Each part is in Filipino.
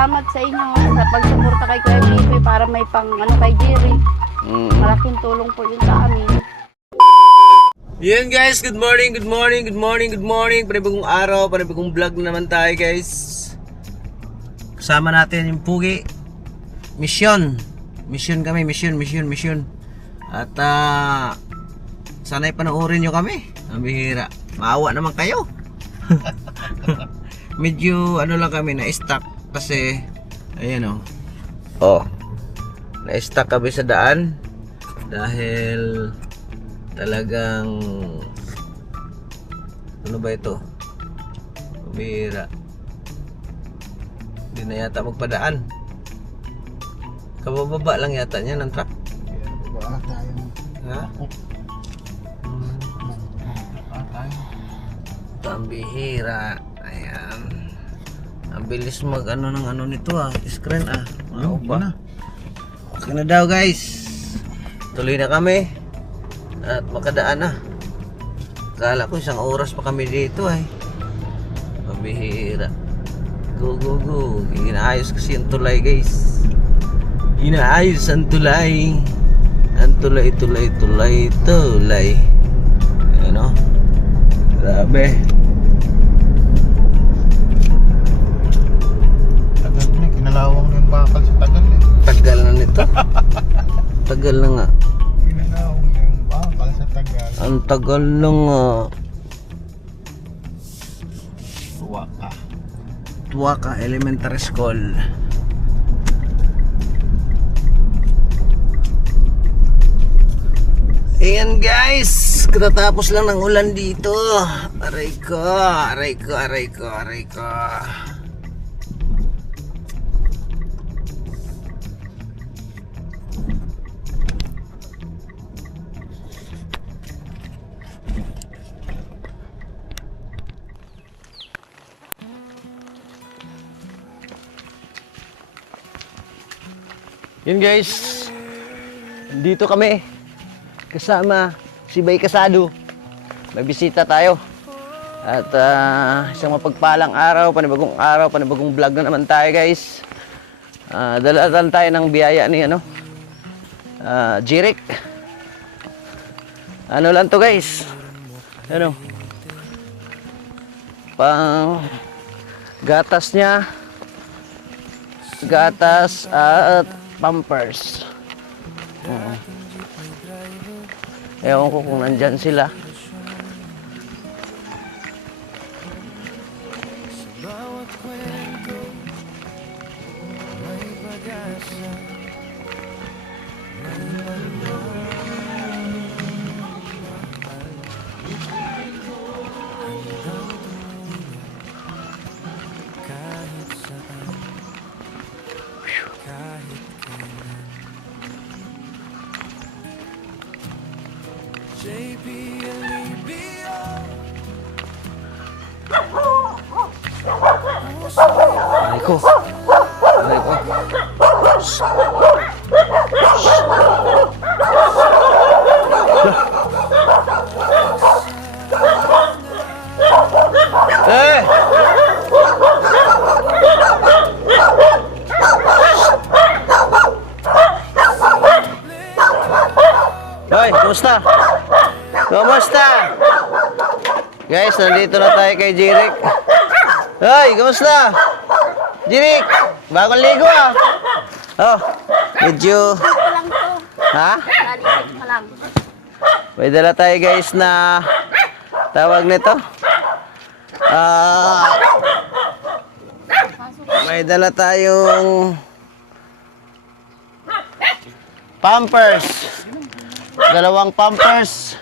salamat sa inyo sa pagsuporta kay Kuya Bibi para may pang ano kay Jerry. Malaking tulong po yun sa amin. Yan guys, good morning, good morning, good morning, good morning. Panibagong araw, panibagong vlog na naman tayo guys. Kasama natin yung Pugi. Mission kami, mission. At sana'y panoorin nyo kami. Ang bihira. Maawa naman kayo. Medyo ano lang kami na-stuck kasi ayan oh. Na-stuck kami sa daan dahil talagang ano ba ito? Bihira. Hindi na yata magpadaan. Kabababa lang yata niya ng truck. Ha? Ito ang bihira. Ayan. Ang bilis mag ano ng ano nito screen Wow pa. Okay na daw guys. Tuloy na kami. At makadaan na. Kala ko isang oras pa kami dito Pabihira. Go. Inaayos kasi yung tulay guys. Inaayos ang tulay. Ang tulay. Ayan grabe. Tagal na, kinalawang na yung bakal sa tagal Tagal na nito. Tagal na nga. Kinalawang na yung bakal sa tagal. Ang tagal na nga. Tuwaka Elementary School. Ayan guys, katatapos lang ng ulan dito. Aray ko. Yun guys, dito kami kasama si Bay Casado. May bisita tayo. At isang mapagpalang araw, panibagong vlog na naman tayo guys. Dala-dala tayo ng biyaya ni Jirik. Ano lang to guys, pang gatas niya, gatas at pampers. Ewan ko kung nandyan sila. Aray ko. Hoy, kumusta? Guys, nandito na tayo kay Jirik. Hoy, kumusta? Jirik, bagong ligo Oh, medyo ha? May dala tayo guys na tawag nito. May dala tayong pampers. Dalawang pampers.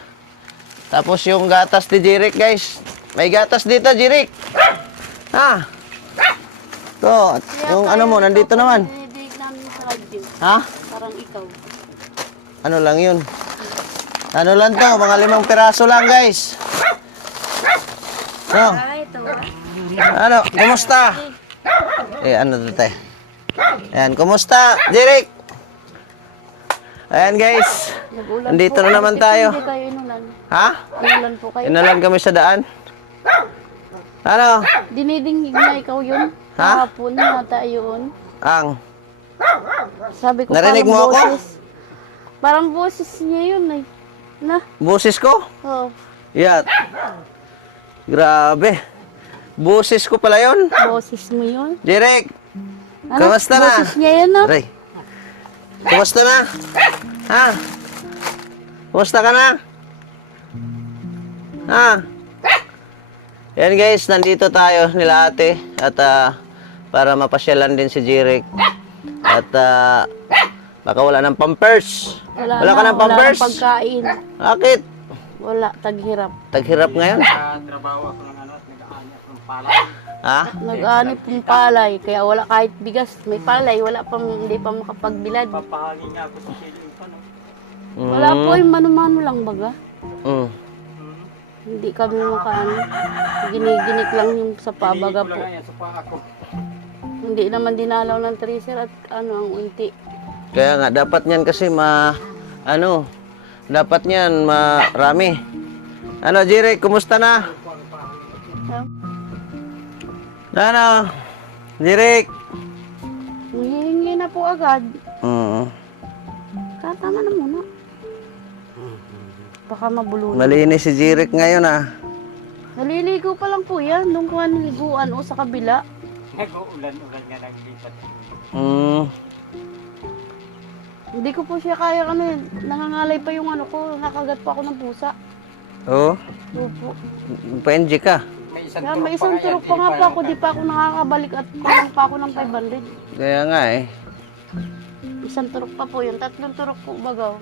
Tapos yung gatas ni Jirik guys. May gatas dito Jirik. To, yung ano mo nandito naman. Ha? Parang ikaw. Ano lang yun? Ano lang to, mga 5 piraso lang guys. Ano, kumusta? Ano to tayo? Ayan, kumusta? Jirik! Ayan guys, nandito na naman tayo. Hindi kayo inulan. Ha? Inulan po kayo. Inulan kami sa daan. Ano? Dinidingig na ikaw yun. Ha? Kahapon nata yun. Ang? Sabi ko Narinig parang mo ako? boses. Parang boses niya yun eh. Na, Boses ko? oh, Yat. Grabe. Boses ko pala yun. boses mo yun. Jirek, Ano? kamusta na? Boses niya yun, no? Aray. Kamusta na? Ha? Kamusta ka na? Ha? Yan guys, nandito tayo nila ate. At para mapasyalan din si Jirek. At baka wala ng pampers. Wala ka ng pampers? Wala ng pagkain. Bakit? Wala, taghirap. Taghirap ngayon? Ha? Nag-anip ng palay, kaya wala kahit bigas. May palay, wala pang, hindi pa makapagbilad. Wala po, yung mano-mano lang baga. Mm. Hindi kami makaano. Giniginit lang yung sa pabaga po. Hindi naman dinalaw ng tracer at ano ang unti. Kaya nga, dapat niyan kasi dapat niyan marami. Ano, Jirek, kumusta na? Ano, Jirek? Hihingi na po agad. Tama na muna. Baka mabulunan. Malinis si Jirek ngayon Naliligo pa lang po yan. Nung kuha niliguan o sa kabila. Nag-uulan-ulan nga naglipat. Hindi ko po siya kaya nangangalay pa yung ano ko. Nakagat pa ako ng pusa. Oo, Opo. pa-NG ka. Kaya may isang turok pa nga po ako. Di pa ako nakakabalik at kulang pa ako ng 500. Kaya nga Isang turok pa po yun. 3 turok po bagaw.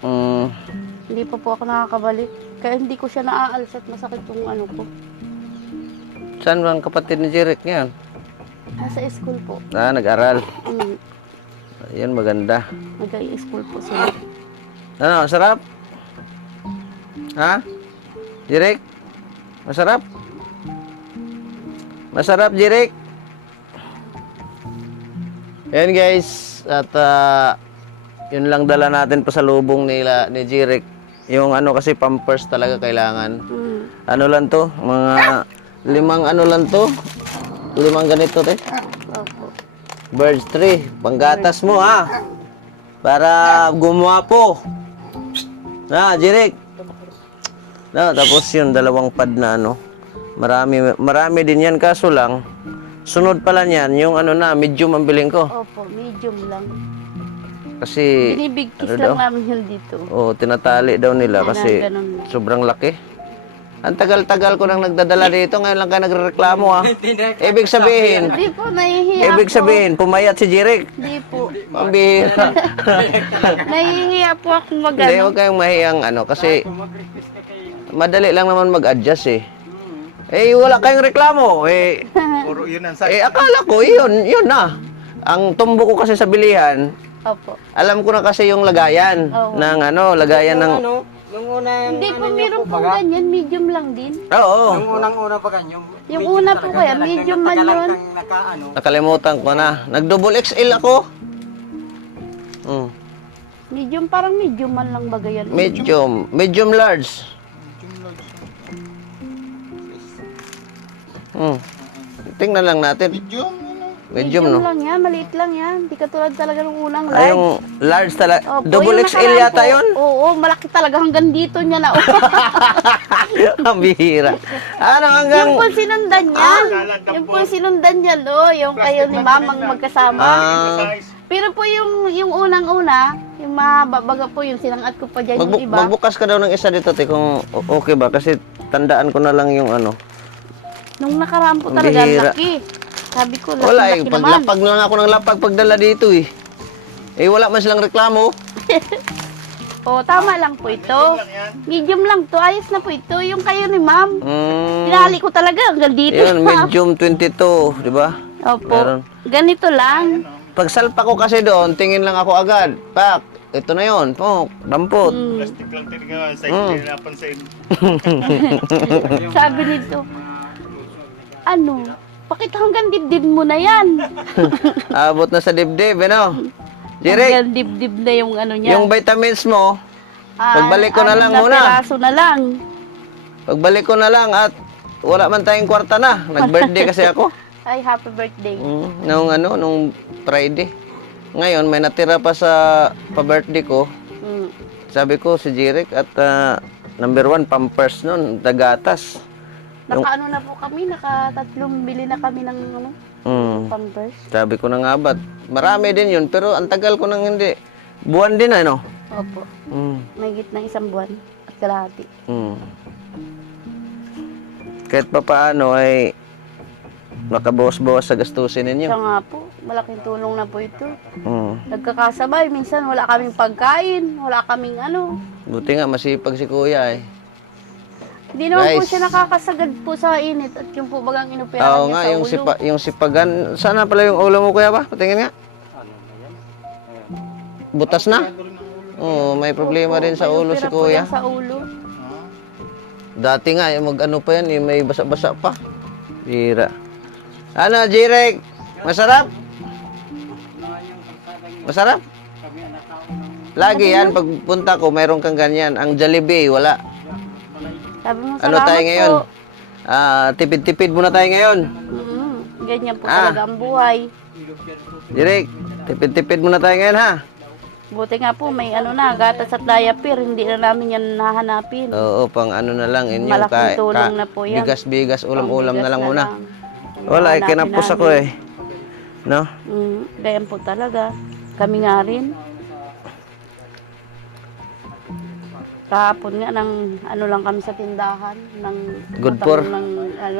Mm, Hindi pa po ako nakakabalik. Kaya hindi ko siya naaalis at masakit yung ano ko. saan bang kapatid ni Jirek ngayon? Nasa school po. Nag-aral. Mm, Yan, maganda. Nag-i-school po sila. Ano, sarap? Ha? Jirek? Masarap? Masarap, Jirek? Ayan guys, at yun lang dala natin pa sa lubong ni Jirek. Yung ano kasi pampers talaga kailangan. Mm. Ano lang to? Mga 5 ano lang to? 5 ganito te. Opo. Birds 3. Panggatas mo ha. Para gumapo. Na, Jirek. Na, tapos yun, 2 pad na ano. Marami din yan kaso lang. Sunod pala niyan, yung ano na, medium ang biling ko. Opo, medium lang. Kasi, Binibigkis ano lang daw? namin yun dito. Tinatali daw nila kasi Ganun lang. sobrang laki. Ang tagal-tagal ko nang nagdadala dito, ngayon lang ka nagrereklamo ha. Ibig sabihin, Hindi po, nahihiya ibig po. sabihin, pumayat si Jirek. Hindi po. Ang bihira. Nahihiya po ako Hindi, magano. huwag kayong mahiyang ano, kasi madali lang naman mag-adjust eh. Wala kayong reklamo. Puro yun ang Akala ko, yun na. Ang tumbo ko kasi sa bilihan, Opo. alam ko na kasi yung lagayan Oo. ng ano, lagayan ng... Nung unang Hindi po, meron po ganyan. Medium lang din. Oo. Nung unang-una pa ganyan. Yung una po kaya, medium man yun. Nakalimutan ko na. Nag-double XL ako. Medium, parang medium man lang bagay yan. Medium large. Tingnan lang natin. Medium, Medium, no? lang yan, maliit lang yan. Di katulad talaga ng unang Ay, large. yung large talaga. Opo, Double yung XL nakaraan yata po, yun? Oo, malaki talaga hanggang dito niya na. Ang bihira. Ano hanggang... Yung po sinundan niya. Yung po sinundan niya, lo. Yung kayo ni mamang magkasama. Pero po yung unang-una, yung mababaga po yung sinangat ko pa dyan yung iba. Magbukas ka daw ng isa dito, te, kung okay ba? Kasi tandaan ko na lang yung ano. Nung nakaraan po Ang talaga, bihira. laki. Sabi ko, Wala laki-laki naman. paglapag na lang ako ng lapag pagdala dito eh. Wala man silang reklamo. O, tama lang po ito. Medium lang to. Ayos na po ito. Yung kayo ni ma'am. Tinali ko talaga hanggang dito. Yun, medium 22, di ba? Opo. Meron. Ganito lang. Pag salpa ko kasi doon, tingin lang ako agad. Pak, ito na yun. Dampot. plastic lang talaga. Sa napansin. Sabi nito, ano, bakit hanggang dibdib mo na yan? Abot na sa dibdib, ano? Jirek, Hanggang dibdib na yung ano niya. yung vitamins mo, pagbalik ko na lang muna. Peraso na lang. Pagbalik ko na lang at wala man tayong kwarta na. Nag-birthday kasi ako. Ay, happy birthday. Nung Friday. Ngayon, may natira pa sa pa-birthday ko. Mm. Sabi ko si Jirek at number 1, Pampers nun, dagatas. Nakaano na po kami, nakatatlong bili na kami ng Pampers. Sabi ko na nga ba, marami din yun, pero ang tagal ko nang hindi. Buwan din ano? Opo. Mm. May gitna isang buwan at kalahati. Mm. Kahit pa paano ay makabawas-bawas sa gastusin ninyo. Siya nga po, malaking tulong na po ito. Mm. Nagkakasabay, minsan wala kaming pagkain, wala kaming ano. Buti nga masipag si Kuya eh. Hindi naman po Guys. siya nakakasagad po sa init at yung po bagang inopera Oo niya nga, sa yung, ulo. yung sipagan. Sana pala yung ulo mo, Kuya ba? Patingin nga. Ano na yan? Butas na? Oo, may problema din sa May ulo si opera po Kuya. yan sa ulo. Dati nga, yung mag-ano pa yan, yung may basa-basa pa. Bira. Ano, Jirek? Masarap? Masarap? Lagi yan, pagpunta ko, mayroon kang ganyan. Ang Jollibee, wala. Sabi mo, Ano salamat tayo ngayon? po. Tipid-tipid muna tayo ngayon. Ganyan po talaga ang buhay. Jirek, tipid-tipid muna tayo ngayon, ha? Buti nga po, may ano na, gatas at diaper, hindi na namin yan nahanapin. Oo, pang ano na lang, inyo. Malaking tulong na po yan. Bigas-bigas, ulam-ulam na Pangbigas lang muna. lang. Wala, Hanapin kinapos ako namin. eh. No? Ganyan po talaga. Kami nga rin. Kahapon nga, ano lang kami sa tindahan. Ng Good utang for. ng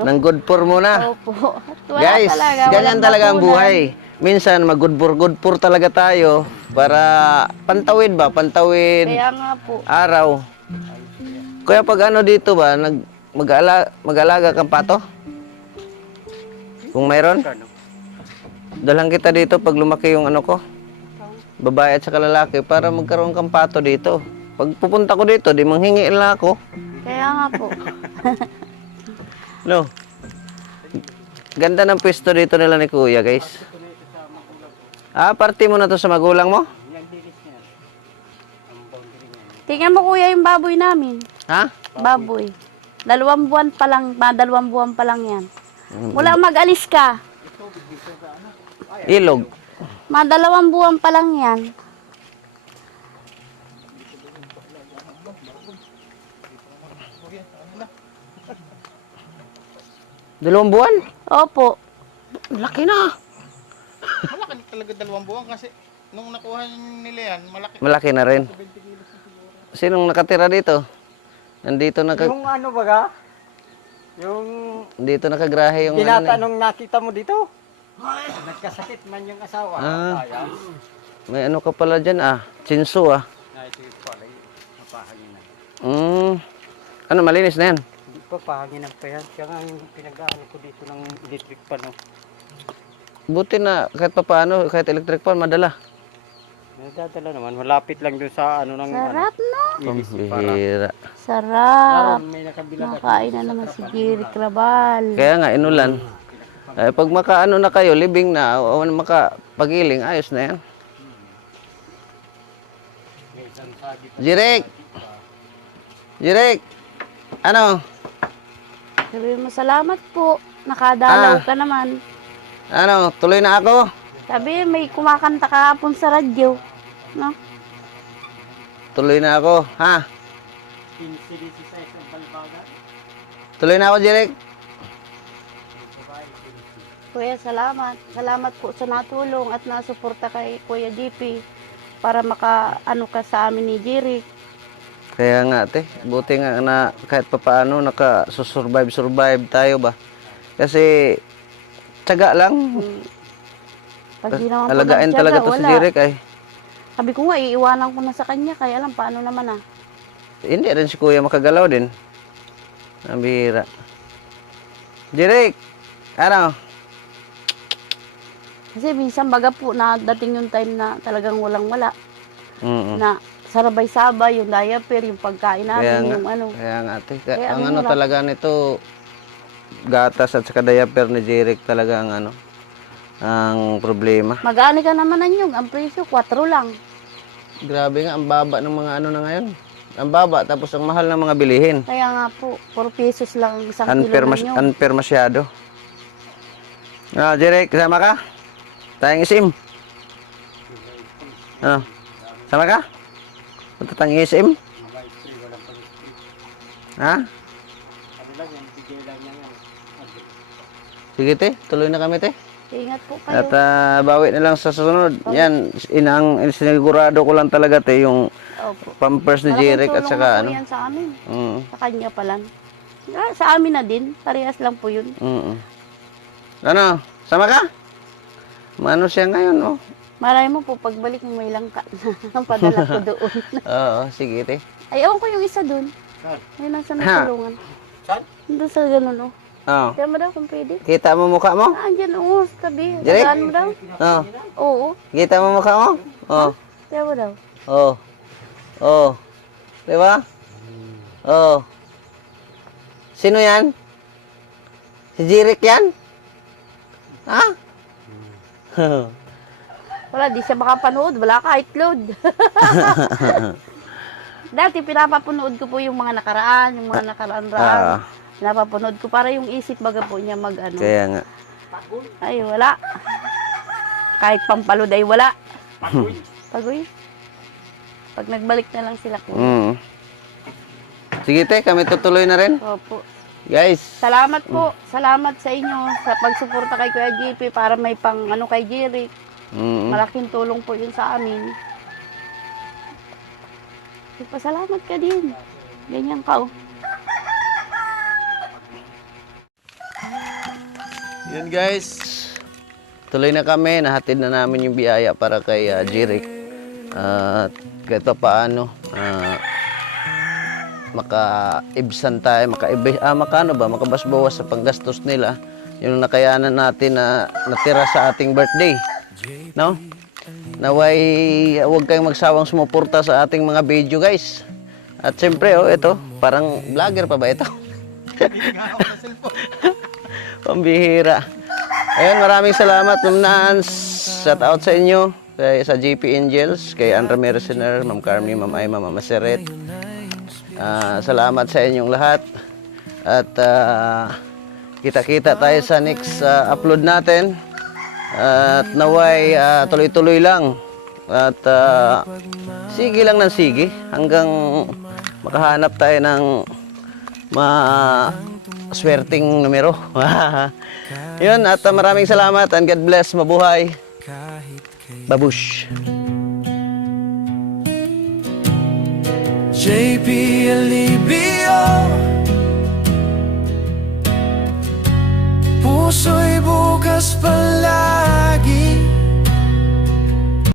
Nang good for muna. Opo. At wala Guys, talaga, ganyan walang talaga ang bakunan. buhay. Minsan, good for talaga tayo para pantawid ba? Pantawid Kaya nga po. araw. Kaya pag ano dito ba, mag-alaga kang pato? Kung mayroon? Dalhan kita dito pag lumaki yung ano ko. Babae at saka lalaki para magkaroon kang pato dito. Pag pupunta ko dito, di manghingi lang ako. Kaya nga po. No. Ganda ng pwesto dito nila ni Kuya, guys. Party mo na to sa magulang mo? Tingnan mo kuya yung baboy namin. Ha? Baboy. 2 buwan pa lang, 2 buwan pa lang yan. Mula mag-alis ka, Ilog. 2 buwan pa lang yan. Dalawang buwan? Opo. Laki na. Malaki talaga 2 buwan kasi nung nakuha nila yan, malaki. Malaki na rin. Sinong nakatira dito? Nandito Yung ano baga? Yung dito nakagrahe yung ano. tinatanong nakita mo dito? Nagkasakit man yung asawa. Kaya. May ano ka pala dyan Chinsu Ito yung pala, mapahangin na. Ano, malinis na yan? Hindi pa pahanginan pa yan. Kaya nga yung pinag-ano ko dito ng electric pan. No? Buti na kahit pa paano, kahit electric fan, madala. Nadadala naman. Malapit lang doon sa ano ng Sarap, no? Pambihira. Sarap. may nakabila. Nakain na naman si Jerry Clabal. Kaya nga, inulan. Pag makaano na kayo, libing na, o makapagiling, ayos na yan. Jirek! Jirek! Ano? Sabi mo, salamat po. Nakadalaw ka naman. Ano? Tuloy na ako? Sabi, may kumakanta kahapon sa radyo. No? Tuloy na ako, ha? Tuloy na ako, Jirek. Kuya, salamat. Salamat po sa natulong at nasuporta kay Kuya JP para maka-ano ka sa amin ni Jerry. Kaya nga, te. Buti nga na kahit pa paano naka-survive tayo ba? Kasi, tiyaga lang. Pag di naman po Alagain nagtiyaga, talaga to si wala. Jirek ay. Sabi ko nga, iiwanan ko na sa kanya. Kaya alam, paano naman Hindi rin si Kuya makagalaw din. Ang bihira. Jirek! Ano? Kasi minsan baga po na dating yung time na talagang walang-wala. Na sarabay-sabay, yung diaper, yung pagkain namin, yung ano. Kaya nga, te. Kaya Ang ano ano lang. talaga nito, gatas at saka diaper ni Jirek talaga ang ano, ang problema. Mag-aani ka naman ng yung, ang presyo, 4 lang. Grabe nga, ang baba ng mga ano na ngayon. Ang baba, tapos ang mahal ng mga bilihin. Kaya nga po, 4 pesos lang ang isang kilo ng yung. Unfair masyado. Jeric, sama ka? Tayong isim. Ano? Sama ka? Punta tayong isim? Ha? Ano lang yan, bigay lang yan. Sige, te. Tuloy na kami, te. Ingat po kayo. At bawi na lang sa susunod. Yan, sinigurado ko lang talaga, te, yung Opo. pampers ni Malaking Jeric at tulong saka na po ano. yan sa amin. Mm. Sa kanya pa lang. Sa amin na din. Parehas lang po yun. Mm. Ano? Sama ka? Mano siya ngayon, oh. Malay mo po, pagbalik mo may langka. Ang padala ko doon. Oo, sige, te. Ay, ewan ko yung isa doon. Ayun nasa natulungan. Saan? Doon sa ganun, oh. Oo. Kaya mo daw kung pwede. Kita mo mukha mo? Ah, andyan, oo, sa tabi. Direk? Saan mo daw? Oo. Oo. Kita mo mukha mo? Oo. Kaya mo daw. Oo. Oo. Di ba? Oo. Sino yan? Si Jeric yan? Ha? Wala, di siya makapanood. Wala kahit load. Dati pinapapanood ko po yung mga nakaraan, yung mga nakaraan-raan. Pinapapanood ko para yung isip baga po niya mag-ano. Kaya nga. Ay, wala. Kahit pampalod ay wala. Pagoy. Pag nagbalik na lang sila po. Mm. Sige, te. Kami tutuloy na rin. Opo. Guys. Salamat po. Salamat sa inyo sa pagsuporta kay Kuya JP para may pang ano kay Jeric. Mm. Malaking tulong po yun sa amin. Pasalamat ka din. Ganyan ka, oh. Yun, guys. Tuloy na kami. Nahatid na namin yung biyaya para kay Jeric. At kahit pa paano, maka-ibsan tayo, makabasbawas sa panggastos nila. Yung nakayanan natin na natira sa ating birthday. No? Naway, huwag kayong magsawang sumuporta sa ating mga video, guys. At siyempre, oh, ito, parang vlogger pa ba ito? Pambihira. Ayun, maraming salamat, Ma'am Nance. Shout out sa inyo, sa JP Angels, kay Andra Mercener, Ma'am Carmi, Ma'am Aima, Ma'am Maseret. Salamat sa inyong lahat. At kita-kita tayo sa next upload natin. At naway tuloy-tuloy lang. At sige lang ng sige hanggang makahanap tayo ng swerteng numero. Yun, at maraming salamat and God bless. Mabuhay. Babush. JP Alibio, puso'y bukas palagi.